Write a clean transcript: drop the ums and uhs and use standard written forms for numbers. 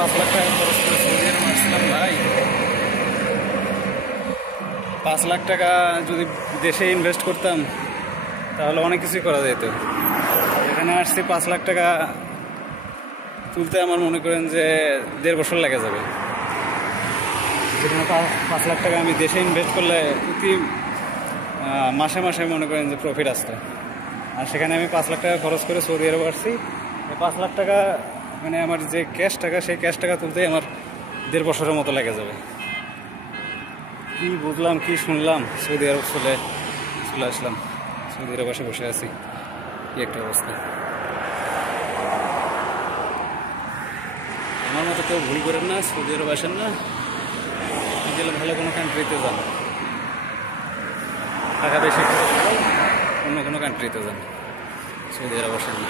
5 লাখ টাকা খরচ করে সৌদি আরব আসছিলাম ভাই। 5 লাখ টাকা যদি দেশে ইনভেস্ট করতাম তাহলে অনেক কিছুই করা যেত। এখানে আসছি 5 লাখ টাকা তুলতে আমার মনে করেন যে 1.5 বছর লেগে যাবে। যেখানে 5 লাখ টাকা আমি দেশে ইনভেস্ট করলে প্রতি মাসে মাসে মনে করেন যে প্রফিট আসতো। আর সেখানে আমি 5 লাখ টাকা খরচ করে সৌদি আরব আসছি। 5 লাখ টাকা মানে আমার যে ক্যাশ টাকা, সেই ক্যাশ টাকা তুলতেই আমার 1.5 বছরের মতো লেগে যাবে। কি বুঝলাম, কি শুনলাম, সৌদি আরব চলে আসলাম। সৌদি আরব এসে বসে আছি, কি একটা অবস্থা। আমার মতো কেউ ভুল করেন না, সৌদি আরব আসেন না, গেলে ভালো কোনো কান্ট্রিতে যান, টাকা বেশি অন্য কোনো কান্ট্রিতে যান, সৌদি আরব আসেন না।